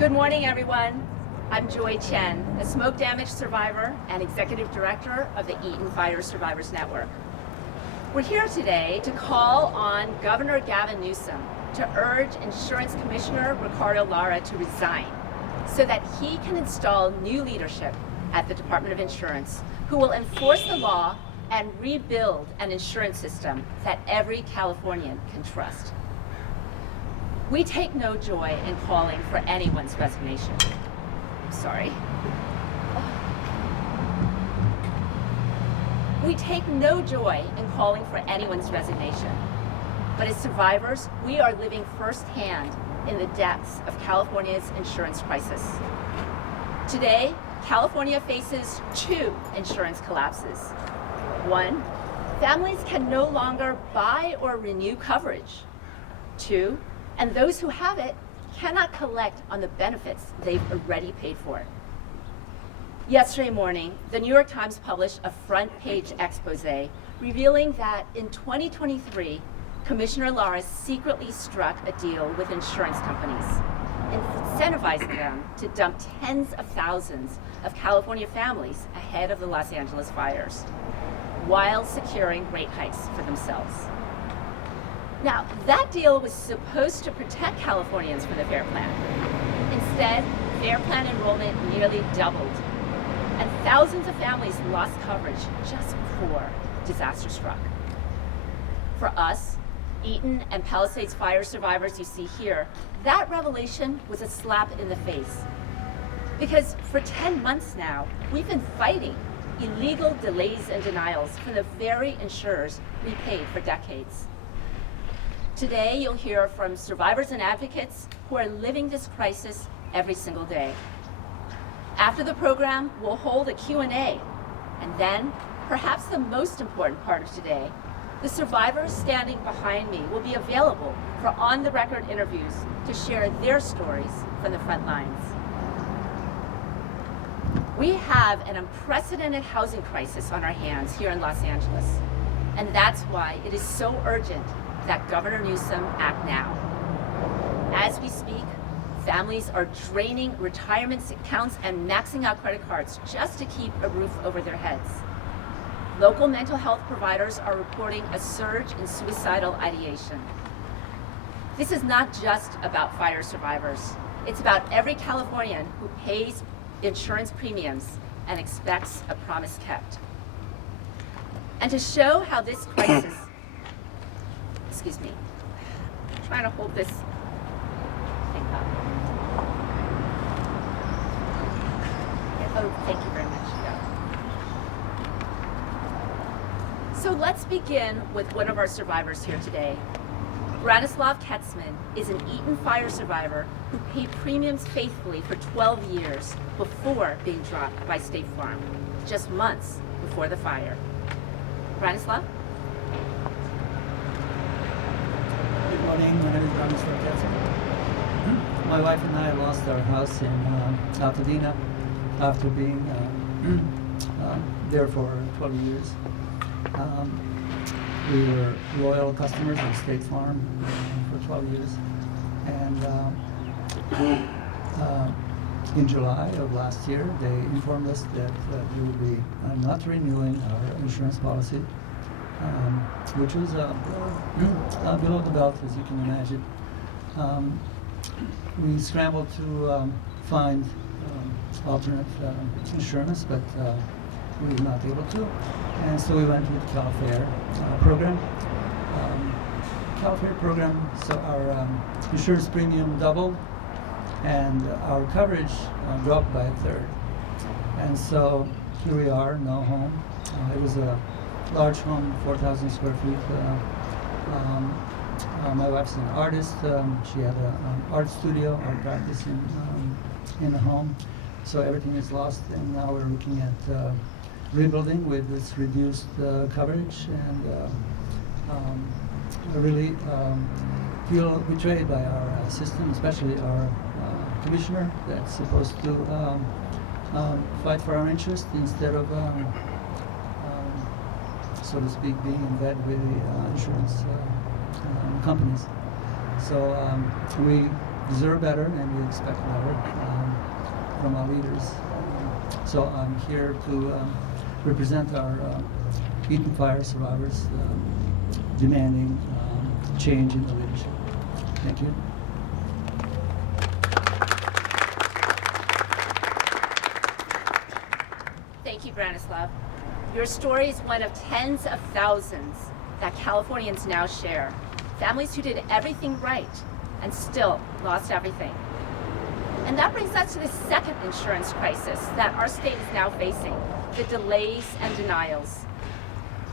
Good morning, everyone. I'm Joy Chen, a smoke damage survivor and executive director of the Eaton Wildfire Survivors Network. We're here today to call on Governor Gavin Newsom to urge Insurance Commissioner Ricardo Lara to resign so that he can install new leadership at the Department of Insurance who will enforce the law and rebuild an insurance system that every Californian can trust. We take no joy in calling for anyone's resignation. Sorry. We take no joy in calling for anyone's resignation. But as survivors, we are living firsthand in the depths of California's insurance crisis. Today, California faces two insurance collapses. One, families can no longer buy or renew coverage. Two, and those who have it cannot collect on the benefits they've already paid for. Yesterday morning, the New York Times published a front-page expose revealing that in 2023, Commissioner Lara secretly struck a deal with insurance companies, incentivizing them to dump tens of thousands of California families ahead of the Los Angeles fires, while securing rate hikes for themselves. Now, that deal was supposed to protect Californians from the FAIR Plan. Instead, FAIR Plan enrollment nearly doubled, and thousands of families lost coverage just before disaster struck. For us, Eaton and Palisades fire survivors you see here, that revelation was a slap in the face. Because for 10 months now, we've been fighting illegal delays and denials from the very insurers we paid for decades. Today, you'll hear from survivors and advocates who are living this crisis every single day. After the program, we'll hold a Q&A, and then, perhaps the most important part of today, the survivors standing behind me will be available for on-the-record interviews to share their stories from the front lines. We have an unprecedented housing crisis on our hands here in Los Angeles, and that's why it is so urgent that Governor Newsom act now. As we speak, families are draining retirement accounts and maxing out credit cards just to keep a roof over their heads. Local mental health providers are reporting a surge in suicidal ideation. This is not just about fire survivors. It's about every Californian who pays insurance premiums and expects a promise kept. And to show how this crisis, excuse me, I'm trying to hold this thing up. Oh, thank you very much. So let's begin with one of our survivors here today. Branislav Ketzman is an Eaton fire survivor who paid premiums faithfully for 12 years before being dropped by State Farm, just months before the fire. Branislav? Good morning, my name is Branislav Ketzman. My wife and I lost our house in Altadena after being there for 12 years. We were loyal customers of State Farm for 12 years. And in July of last year, they informed us that we would be not renewing our insurance policy, which was below the belt, as you can imagine. We scrambled to find alternate insurance, but we were not able to. And so we went with the CalFAIR program. CalFAIR program, so our insurance premium doubled and our coverage dropped by a third. And so here we are, no home. It was a large home, 4,000 square feet. My wife's an artist. She had an art studio, art practice in the home. So everything is lost, and now we're looking at rebuilding with this reduced coverage, and really feel betrayed by our system, especially our commissioner that's supposed to fight for our interest instead of, so to speak, being in bed with the insurance companies. So we deserve better and we expect better from our leaders. So I'm here to represent our Eaton Fire survivors demanding change in the leadership. Thank you. Thank you, Branislav. Your story is one of tens of thousands that Californians now share. Families who did everything right and still lost everything. And that brings us to the second insurance crisis that our state is now facing, the delays and denials.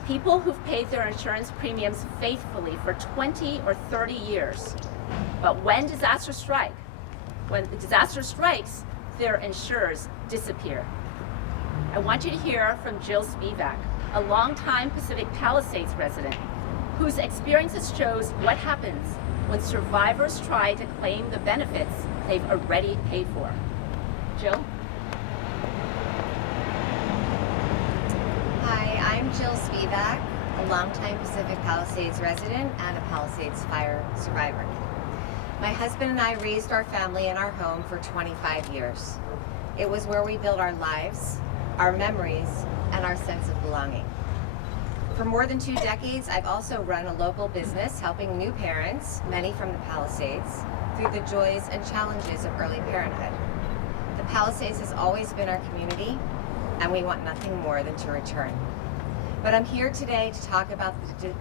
People who've paid their insurance premiums faithfully for 20 or 30 years. But when the disaster strikes, their insurers disappear. I want you to hear from Jill Spivak, a longtime Pacific Palisades resident, whose experiences shows what happens when survivors try to claim the benefits they've already paid for. Jill? Hi, I'm Jill Spivak, a longtime Pacific Palisades resident and a Palisades fire survivor. My husband and I raised our family in our home for 25 years. It was where we built our lives, our memories, and our sense of belonging. For more than 2 decades, I've also run a local business helping new parents, many from the Palisades, through the joys and challenges of early parenthood. The Palisades has always been our community, and we want nothing more than to return. But I'm here today to talk about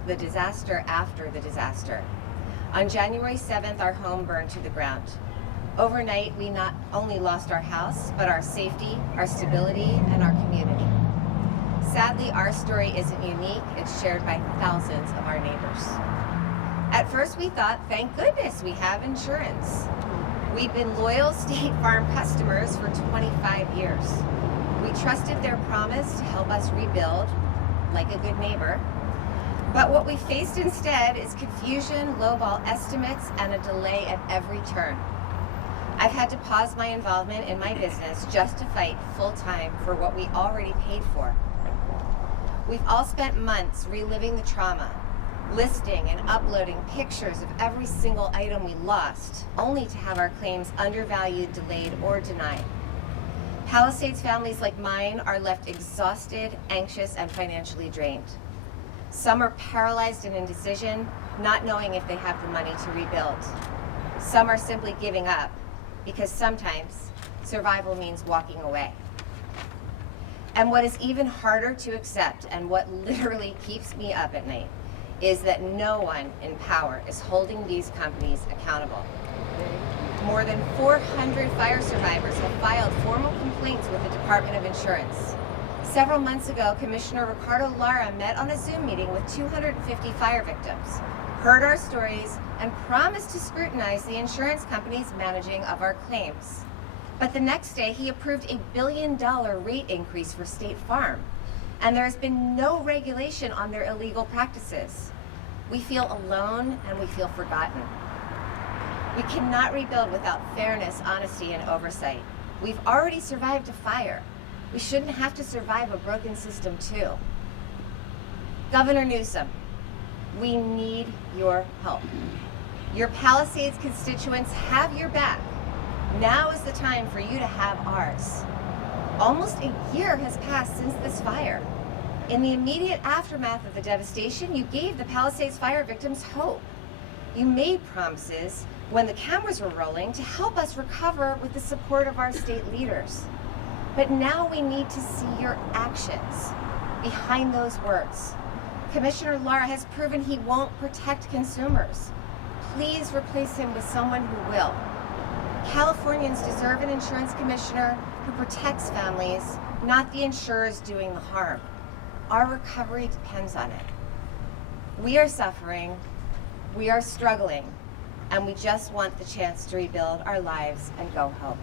the disaster after the disaster. On January 7th, our home burned to the ground. Overnight, we not only lost our house, but our safety, our stability, and our community. Sadly, our story isn't unique. It's shared by thousands of our neighbors. At first, we thought, thank goodness we have insurance. We've been loyal State Farm customers for 25 years. We trusted their promise to help us rebuild, like a good neighbor. But what we faced instead is confusion, lowball estimates, and a delay at every turn. I've had to pause my involvement in my business just to fight full-time for what we already paid for. We've all spent months reliving the trauma, listing and uploading pictures of every single item we lost, only to have our claims undervalued, delayed, or denied. Palisades families like mine are left exhausted, anxious, and financially drained. Some are paralyzed in indecision, not knowing if they have the money to rebuild. Some are simply giving up, because sometimes survival means walking away. And what is even harder to accept, and what literally keeps me up at night, is that no one in power is holding these companies accountable. More than 400 fire survivors have filed formal complaints with the Department of Insurance. Several months ago, Commissioner Ricardo Lara met on a Zoom meeting with 250 fire victims, heard our stories, and promised to scrutinize the insurance companies' managing of our claims. But the next day, he approved a $1 billion rate increase for State Farm, and there has been no regulation on their illegal practices. We feel alone and we feel forgotten. We cannot rebuild without fairness, honesty, and oversight. We've already survived a fire. We shouldn't have to survive a broken system too. Governor Newsom, we need your help. Your Palisades constituents have your back. Now is the time for you to have ours. Almost a year has passed since this fire. In the immediate aftermath of the devastation, you gave the Palisades fire victims hope. You made promises when the cameras were rolling to help us recover with the support of our state leaders. But now we need to see your actions behind those words. Commissioner Lara has proven he won't protect consumers. Please replace him with someone who will. Californians deserve an insurance commissioner who protects families, not the insurers doing the harm. Our recovery depends on it. We are suffering, we are struggling, and we just want the chance to rebuild our lives and go home.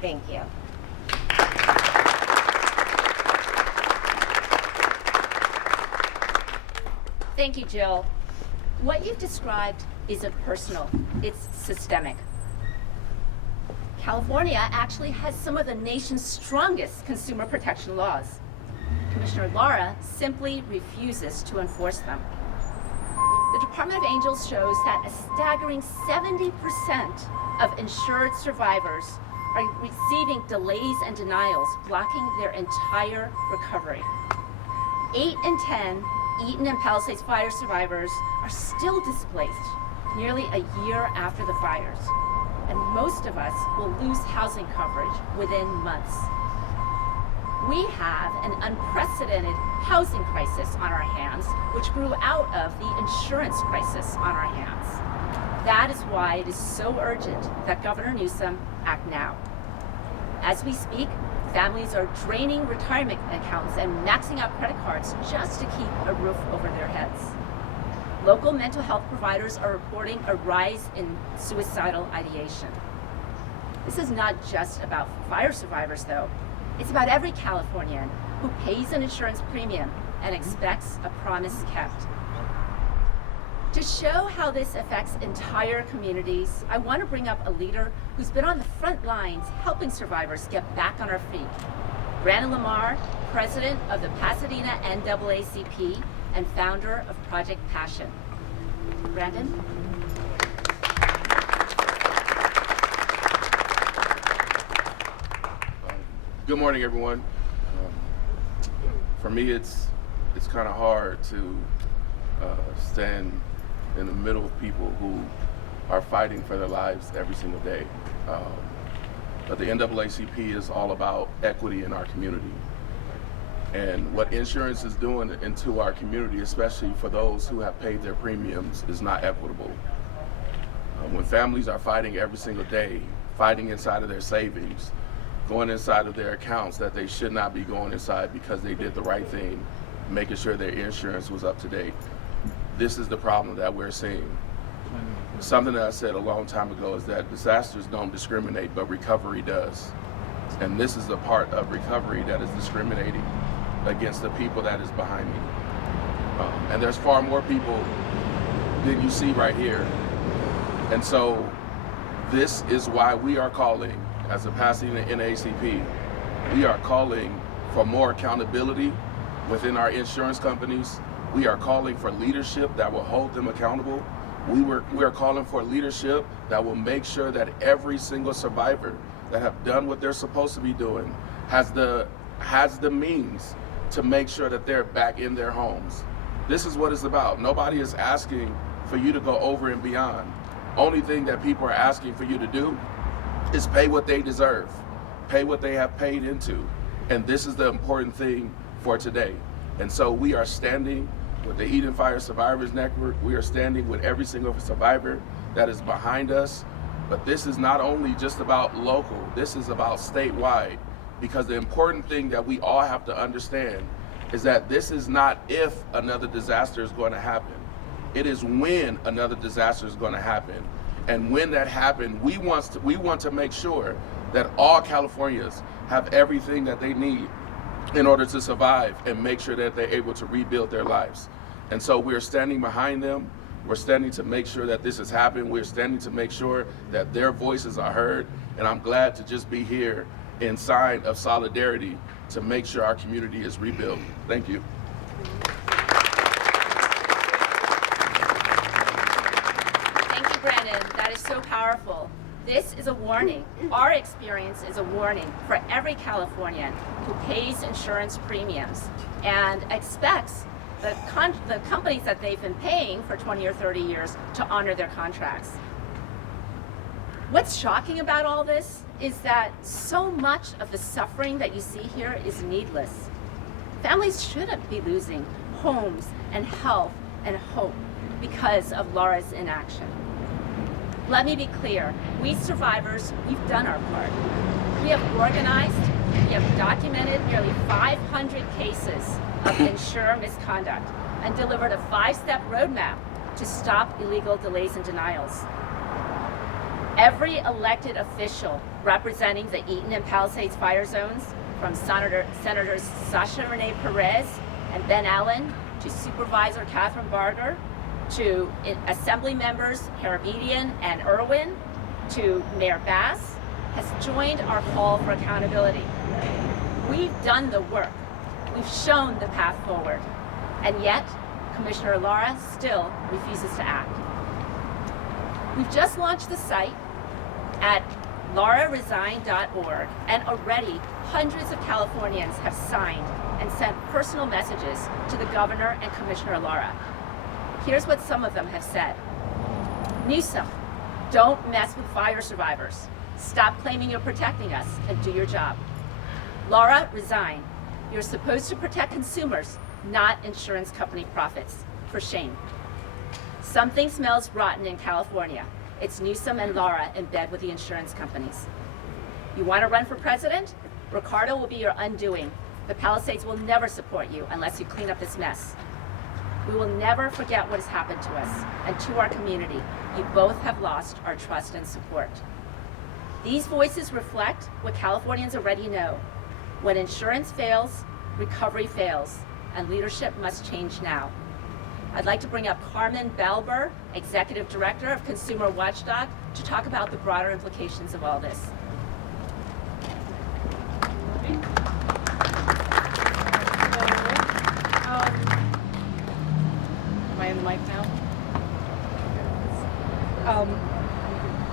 Thank you. Thank you, Jill. What you've described isn't personal, it's systemic. California actually has some of the nation's strongest consumer protection laws. Commissioner Lara simply refuses to enforce them. The Department of Angels shows that a staggering 70% of insured survivors are receiving delays and denials, blocking their entire recovery. 8 in 10 Eaton and Palisades fire survivors are still displaced nearly a year after the fires, and most of us will lose housing coverage within months. We have an unprecedented housing crisis on our hands, which grew out of the insurance crisis on our hands. That is why it is so urgent that Governor Newsom act now. As we speak, families are draining retirement accounts and maxing out credit cards just to keep a roof over their heads. Local mental health providers are reporting a rise in suicidal ideation. This is not just about fire survivors, though. It's about every Californian who pays an insurance premium and expects a promise kept. To show how this affects entire communities, I want to bring up a leader who's been on the front lines helping survivors get back on our feet. Brandon Lamar, president of the Pasadena NAACP and founder of Project Passion. Brandon? Good morning, everyone. For me, it's kind of hard to stand in the middle of people who are fighting for their lives every single day. But the NAACP is all about equity in our community. And what insurance is doing into our community, especially for those who have paid their premiums, is not equitable. When families are fighting every single day, fighting inside of their savings, going inside of their accounts that they should not be going inside because they did the right thing, making sure their insurance was up to date. This is the problem that we're seeing. Something that I said a long time ago is that disasters don't discriminate, but recovery does. And this is the part of recovery that is discriminating against the people that is behind me. And there's far more people than you see right here. And so this is why we are calling, as a Pasadena NAACP, we are calling for more accountability within our insurance companies. We are calling for leadership that will hold them accountable. We are calling for leadership that will make sure that every single survivor that have done what they're supposed to be doing has the means to make sure that they're back in their homes. This is what it's about. Nobody is asking for you to go over and beyond. Only thing that people are asking for you to do is pay what they deserve, pay what they have paid into. And this is the important thing for today. And so we are standing with the Eaton Wildfire Survivors Network. We are standing with every single survivor that is behind us. But this is not only just about local, this is about statewide. Because the important thing that we all have to understand is that this is not if another disaster is going to happen. It is when another disaster is going to happen. And when that happens, we want to make sure that all Californians have everything that they need in order to survive and make sure that they're able to rebuild their lives. And so we're standing behind them. We're standing to make sure that this has happened. We're standing to make sure that their voices are heard. And I'm glad to just be here in sign of solidarity to make sure our community is rebuilt. Thank you. Thank you, Brandon. That is so powerful. This is a warning. Our experience is a warning for every Californian who pays insurance premiums and expects the companies that they've been paying for 20 or 30 years to honor their contracts. What's shocking about all this is that so much of the suffering that you see here is needless. Families shouldn't be losing homes and health and hope because of Lara's inaction. Let me be clear, we survivors, we've done our part. We have organized, we have documented nearly 500 cases of insurer misconduct and delivered a 5-step roadmap to stop illegal delays and denials. Every elected official representing the Eaton and Palisades fire zones, from Senators Sasha Renee Perez and Ben Allen to Supervisor Catherine Barger, to Assembly members Harabedian and Irwin, to Mayor Bass, has joined our call for accountability. We've done the work. We've shown the path forward. And yet, Commissioner Lara still refuses to act. We've just launched the site. at LaraResign.org, and already hundreds of Californians have signed and sent personal messages to the Governor and Commissioner Lara. Here's what some of them have said. Newsom, don't mess with fire survivors. Stop claiming you're protecting us and do your job. Lara, resign. You're supposed to protect consumers, not insurance company profits. For shame. Something smells rotten in California. It's Newsom and Lara in bed with the insurance companies. You want to run for president? Ricardo will be your undoing. The Palisades will never support you unless you clean up this mess. We will never forget what has happened to us and to our community. You both have lost our trust and support. These voices reflect what Californians already know. When insurance fails, recovery fails, and leadership must change now. I'd like to bring up Carmen Balber, Executive Director of Consumer Watchdog, to talk about the broader implications of all this. Am I in the mic now?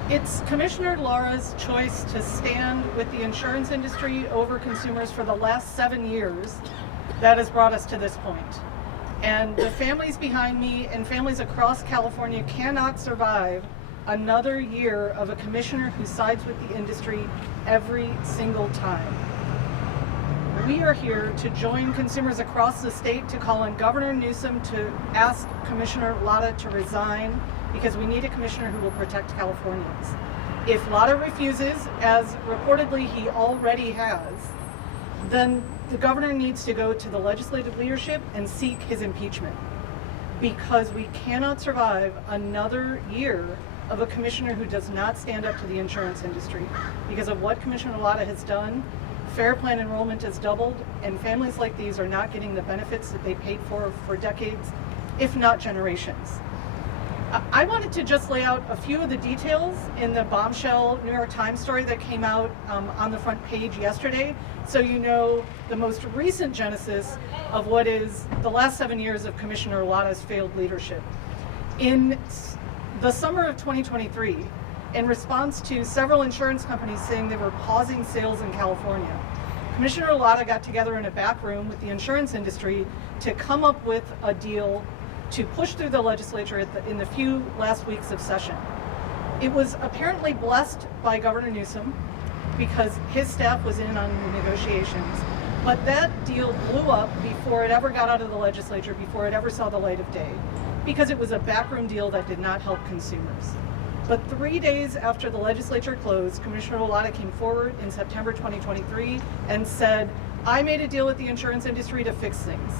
It's Commissioner Lara's choice to stand with the insurance industry over consumers for the last 7 years that has brought us to this point. And the families behind me and families across California cannot survive another year of a commissioner who sides with the industry every single time. We are here to join consumers across the state to call on Governor Newsom to ask Commissioner Lara to resign, because we need a commissioner who will protect Californians. If Lara refuses, as reportedly he already has, then the governor needs to go to the legislative leadership and seek his impeachment, because we cannot survive another year of a commissioner who does not stand up to the insurance industry. Because of what Commissioner Lara has done, fair plan enrollment has doubled, and families like these are not getting the benefits that they paid for decades, if not generations. I wanted to just lay out a few of the details in the bombshell New York Times story that came out on the front page yesterday, so you know the most recent genesis of what is the last 7 years of Commissioner Lara's failed leadership. In the summer of 2023, in response to several insurance companies saying they were pausing sales in California, Commissioner Lara got together in a back room with the insurance industry to come up with a deal to push through the legislature in the few last weeks of session. It was apparently blessed by Governor Newsom because his staff was in on the negotiations, but that deal blew up before it ever got out of the legislature, before it ever saw the light of day, because it was a backroom deal that did not help consumers. But 3 days after the legislature closed, Commissioner Lara came forward in September 2023 and said, I made a deal with the insurance industry to fix things.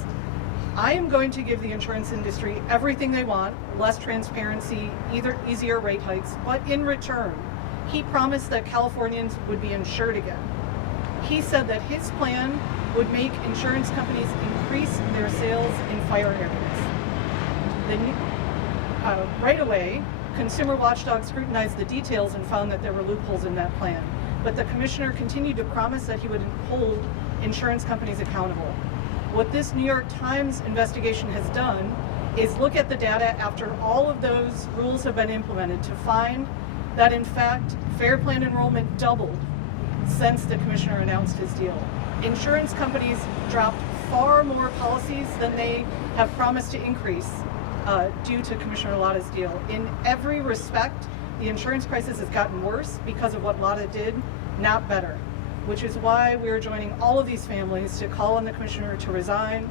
I am going to give the insurance industry everything they want, less transparency, easier rate hikes, but in return, he promised that Californians would be insured again. He said that his plan would make insurance companies increase their sales in fire areas. Then, right away, Consumer Watchdog scrutinized the details and found that there were loopholes in that plan. But the commissioner continued to promise that he would hold insurance companies accountable. What this New York Times investigation has done is look at the data after all of those rules have been implemented to find that, in fact, fair plan enrollment doubled since the commissioner announced his deal. Insurance companies dropped far more policies than they have promised to increase due to Commissioner Lara's deal. In every respect, the insurance crisis has gotten worse because of what Lara did, not better, which is why we are joining all of these families to call on the commissioner to resign,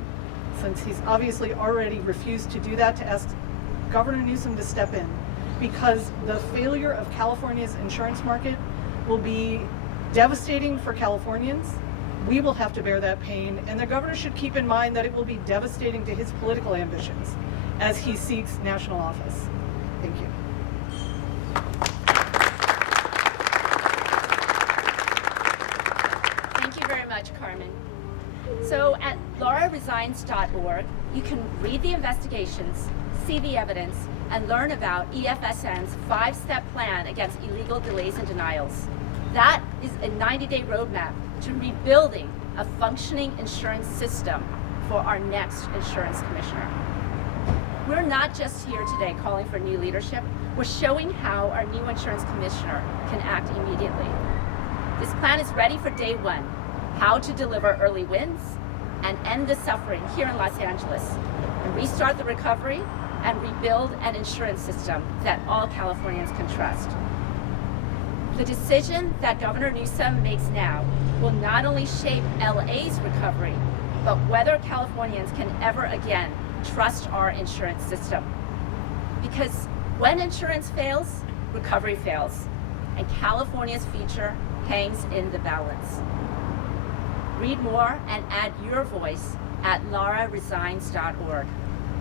since he's obviously already refused to do that, to ask Governor Newsom to step in, because the failure of California's insurance market will be devastating for Californians. We will have to bear that pain, and the governor should keep in mind that it will be devastating to his political ambitions as he seeks national office. Thank you. Thank you very much, Carmen. So at LaraResigns.org, you can read the investigations, see the evidence, and learn about EFSN's 5-step plan against illegal delays and denials. That is a 90-day roadmap to rebuilding a functioning insurance system for our next insurance commissioner. We're not just here today calling for new leadership, We're showing how our new insurance commissioner can act immediately. This plan is ready for day one, how to deliver early wins and end the suffering here in Los Angeles, and restart the recovery and rebuild an insurance system that all Californians can trust. The decision that Governor Newsom makes now will not only shape LA's recovery, but whether Californians can ever again trust our insurance system. Because when insurance fails, recovery fails, and California's future hangs in the balance. Read more and add your voice at lararesigns.org.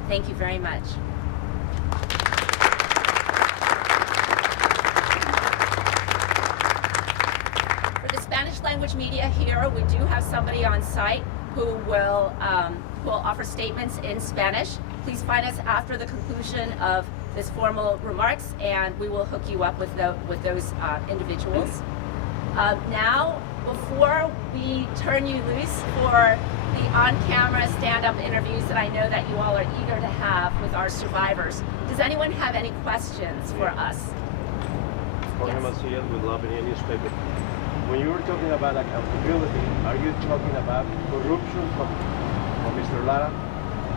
Thank you very much. For the Spanish language media here, we do have somebody on site who will offer statements in Spanish. Please find us after the conclusion of this formal remarks, and we will hook you up with those individuals. Now, before we turn you loose for the on-camera stand-up interviews that I know that you all are eager to have with our survivors, does anyone have any questions for us? Jorge Yes. Macias with Lavinia Newspaper. When you were talking about accountability, are you talking about corruption from Mr. Lara?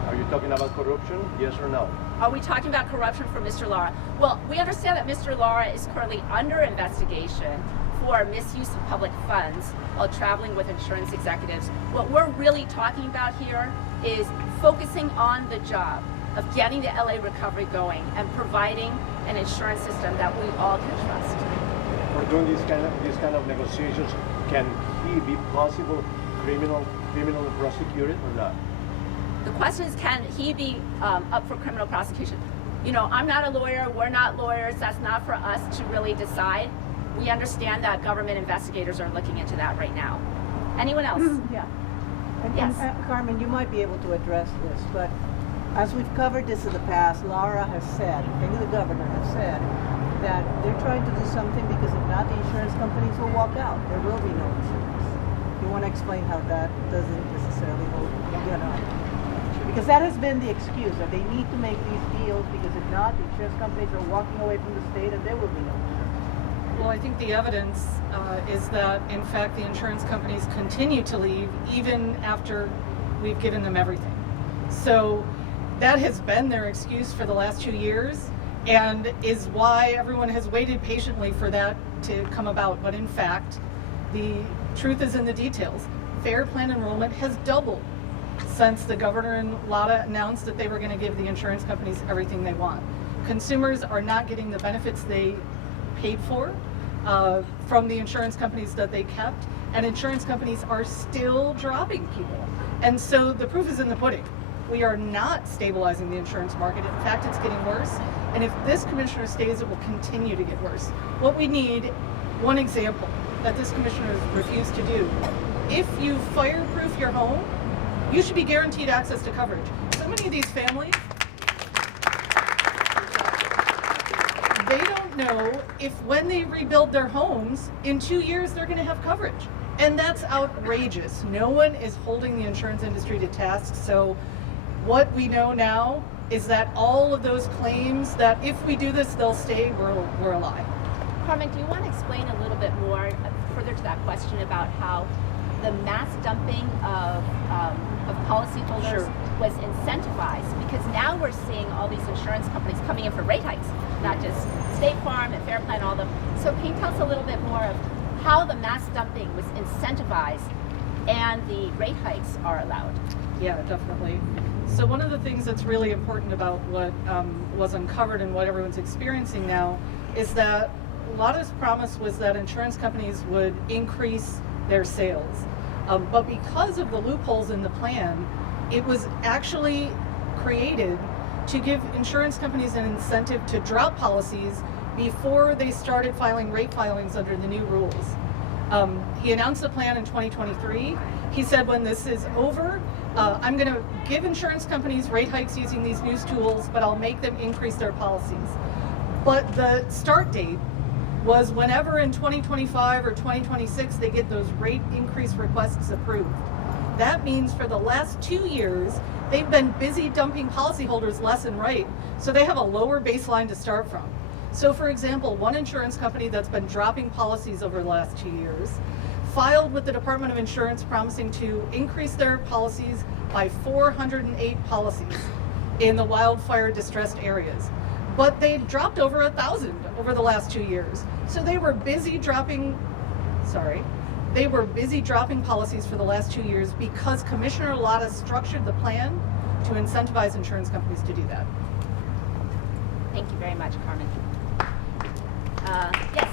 Are you talking about corruption, yes or no? Are we talking about corruption for Mr. Lara? Well, we understand that Mr. Lara is currently under investigation for misuse of public funds while traveling with insurance executives. What we're really talking about here is focusing on the job of getting the LA recovery going and providing an insurance system that we all can trust. For doing these kind of negotiations, can he be possible criminally prosecuted or not? The question is, can he be up for criminal prosecution? You know, I'm not a lawyer, we're not lawyers, that's not for us to really decide. We understand that government investigators are looking into that right now. Anyone else? Yeah. And, Yes. Carmen, you might be able to address this, but as we've covered this in the past, Lara has said, maybe the governor has said, that they're trying to do something because if not, the insurance companies will walk out. There will be no insurance. You want to explain how that doesn't necessarily hold, because that has been the excuse, that they need to make these deals because if not, the insurance companies are walking away from the state and there will be no insurance. Well, I think the evidence is that, in fact, the insurance companies continue to leave even after we've given them everything. So that has been their excuse for the last 2 years and is why everyone has waited patiently for that to come about. But in fact, the truth is in the details. Fair plan enrollment has doubled since the governor and Lara announced that they were going to give the insurance companies everything they want. Consumers are not getting the benefits they paid for from the insurance companies that they kept, and insurance companies are still dropping people. And so the proof is in the pudding. We are not stabilizing the insurance market. In fact, it's getting worse. And if this commissioner stays, it will continue to get worse. What we need, one example that this commissioner has refused to do, if you fireproof your home, you should be guaranteed access to coverage. So many of these families, they don't know if when they rebuild their homes, in 2 years they're going to have coverage. And that's outrageous. No one is holding the insurance industry to task. So what we know now is that all of those claims that if we do this, they'll stay, we're a lie. Carmen, do you want to explain a little bit more further to that question about how the mass dumping of policyholders Sure. was incentivized? Because now we're seeing all these insurance companies coming in for rate hikes, not just State Farm and Fair Plan, all of them. So can you tell us a little bit more of how the mass dumping was incentivized and the rate hikes are allowed? Yeah, definitely. So one of the things that's really important about what was uncovered and what everyone's experiencing now is that Lara's promise was that insurance companies would increase their sales. But because of the loopholes in the plan, it was actually created to give insurance companies an incentive to drop policies before they started filing rate filings under the new rules. He announced the plan in 2023. He said, when this is over, I'm going to give insurance companies rate hikes using these new tools, but I'll make them increase their policies. But the start date was whenever in 2025 or 2026 they get those rate increase requests approved. That means for the last 2 years, they've been busy dumping policyholders left and right, so they have a lower baseline to start from. So for example, one insurance company that's been dropping policies over the last 2 years filed with the Department of Insurance promising to increase their policies by 408 policies in the wildfire distressed areas. But they dropped over 1,000 over the last 2 years. So they were busy dropping policies for the last 2 years because Commissioner Lara structured the plan to incentivize insurance companies to do that. Thank you very much, Carmen. Yes.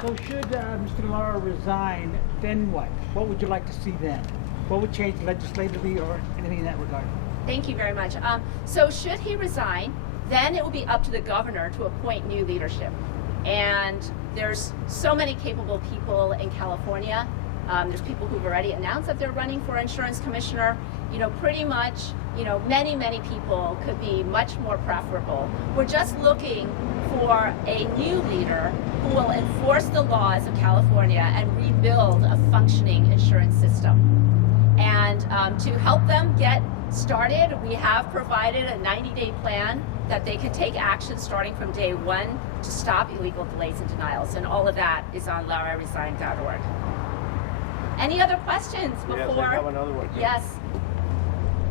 So should Mr. Lara resign, then what? What would you like to see then? What would change legislatively or anything in that regard? Thank you very much. So should he resign, then it will be up to the governor to appoint new leadership. And there's so many capable people in California. There's people who've already announced that they're running for insurance commissioner. Pretty much, many people could be much more preferable. We're just looking for a new leader who will enforce the laws of California and rebuild a functioning insurance system. And to help them get started, we have provided a 90-day plan that they can take action starting from day one to stop illegal delays and denials. And all of that is on lararesign.org. Any other questions before? Yes, I have another one. Yes.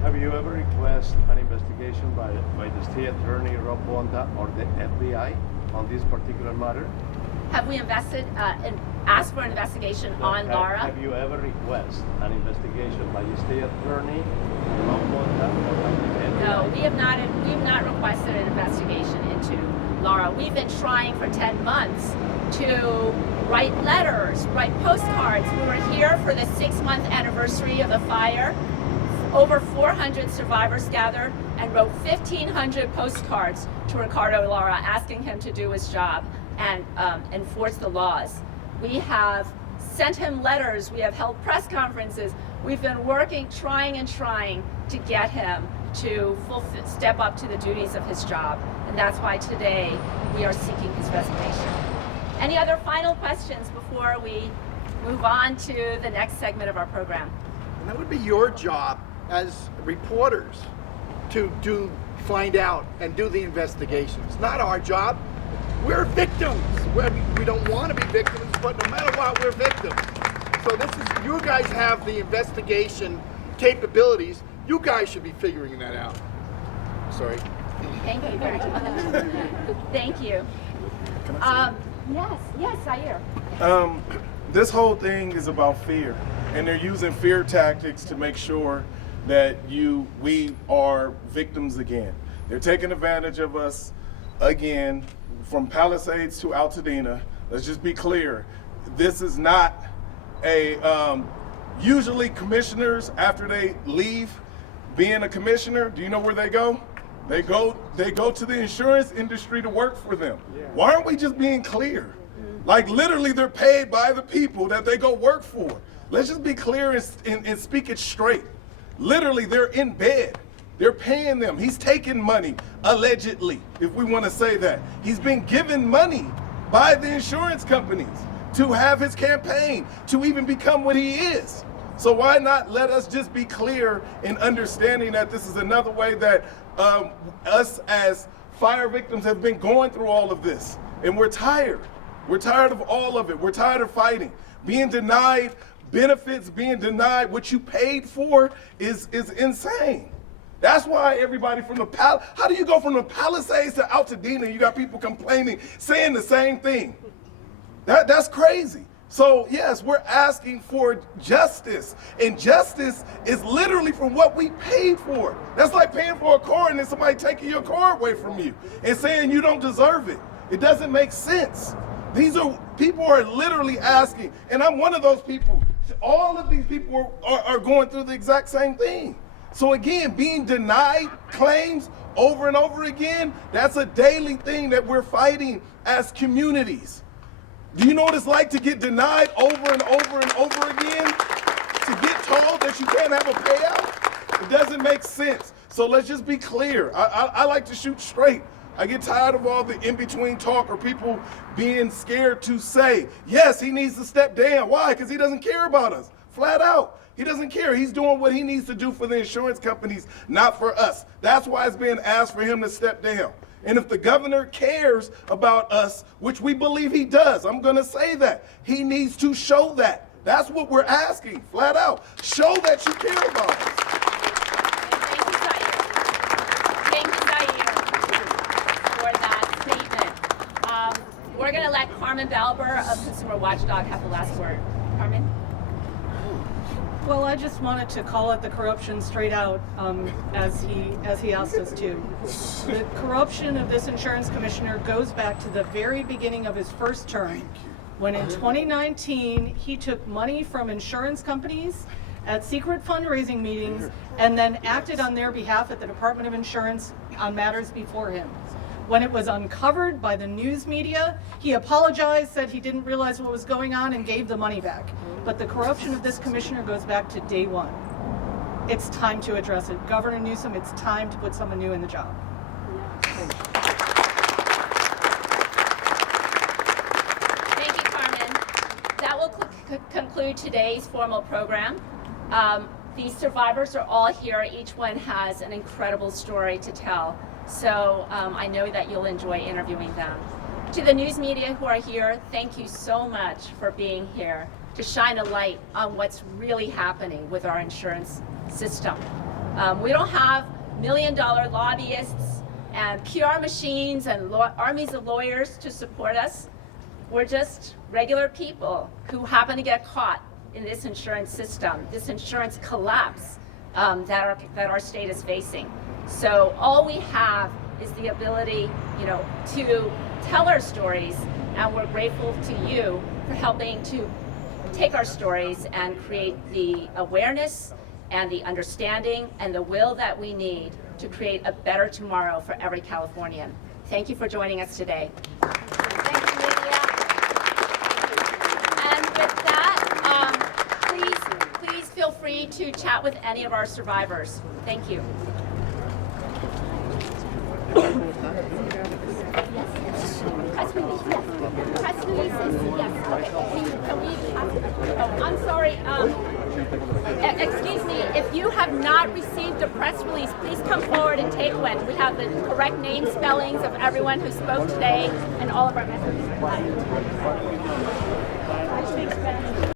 Have you ever requested an investigation by the state attorney, Rob Bonda, or the FBI on this particular matter? Have we asked for an investigation on Lara? Have you ever requested an investigation by the state attorney, Rob Bonda, or by the FBI? No, we have not requested an investigation into Lara. We've been trying for 10 months to write letters, write postcards. We were here for the 6-month anniversary of the fire. Over 400 survivors gathered and wrote 1,500 postcards to Ricardo Lara asking him to do his job and enforce the laws. We have sent him letters. We have held press conferences. We've been working, trying to get him to step up to the duties of his job. And that's why today we are seeking his resignation. Any other final questions before we move on to the next segment of our program? And that would be your job as reporters to find out and do the investigations. Not our job. We're victims. We don't want to be victims, but no matter what, we're victims. So you guys have the investigation capabilities. You guys should be figuring that out. Sorry. Thank you very much. Thank you. Yes, Zaire. This whole thing is about fear, and they're using fear tactics to make sure that we are victims again. They're taking advantage of us again, from Palisades to Altadena. Let's just be clear. This is not usually commissioners, after they leave being a commissioner, do you know where they go? They go to the insurance industry to work for them. Yeah. Why aren't we just being clear? Like literally they're paid by the people that they go work for. Let's just be clear and speak it straight. Literally, they're in bed. They're paying them. He's taking money, allegedly, if we want to say that. He's been given money by the insurance companies to have his campaign, to even become what he is. So why not let us just be clear in understanding that this is another way that us as fire victims have been going through all of this. And we're tired. We're tired of all of it. We're tired of fighting. Being denied benefits, being denied what you paid for is insane. That's why everybody from how do you go from the Palisades to Altadena? You got people complaining, saying the same thing. That's crazy. So yes, we're asking for justice, and justice is literally from what we paid for. That's like paying for a car and then somebody taking your car away from you and saying you don't deserve it. It doesn't make sense. People are literally asking, and I'm one of those people. All of these people are going through the exact same thing. So again, being denied claims over and over again, that's a daily thing that we're fighting as communities. Do you know what it's like to get denied over and over and over again? To get told that you can't have a payout? It doesn't make sense. So let's just be clear. I like to shoot straight. I get tired of all the in-between talk or people being scared to say, yes, he needs to step down. Why? Because he doesn't care about us. Flat out. He doesn't care. He's doing what he needs to do for the insurance companies, not for us. That's why it's being asked for him to step down. And if the governor cares about us, which we believe he does, I'm going to say that, he needs to show that. That's what we're asking, flat out. Show that you care about us. Thank you, Zaire. Thank you, Zaire, for that statement. We're going to let Carmen Balber of Consumer Watchdog have the last word. Carmen? Well, I just wanted to call it the corruption straight out, as he asked us to. The corruption of this insurance commissioner goes back to the very beginning of his first term, when in 2019 he took money from insurance companies at secret fundraising meetings and then acted on their behalf at the Department of Insurance on matters before him. When it was uncovered by the news media, he apologized, said he didn't realize what was going on, and gave the money back. But the corruption of this commissioner goes back to day one. It's time to address it. Governor Newsom, it's time to put someone new in the job. Thank you, Carmen. That will conclude today's formal program. These survivors are all here. Each one has an incredible story to tell. So I know that you'll enjoy interviewing them. To the news media who are here, thank you so much for being here to shine a light on what's really happening with our insurance system. We don't have million-dollar lobbyists and PR machines and armies of lawyers to support us. We're just regular people who happen to get caught in this insurance system, this insurance collapse that our state is facing. So all we have is the ability, to tell our stories, and we're grateful to you for helping to take our stories and create the awareness and the understanding and the will that we need to create a better tomorrow for every Californian. Thank you for joining us today. Thank you, Lydia. And with that, please feel free to chat with any of our survivors. Thank you. Press release, yes. Press release is yes. Okay. Can we oh, I'm sorry. Excuse me. If you have not received a press release, please come forward and take one. We have the correct name spellings of everyone who spoke today and all of our messages.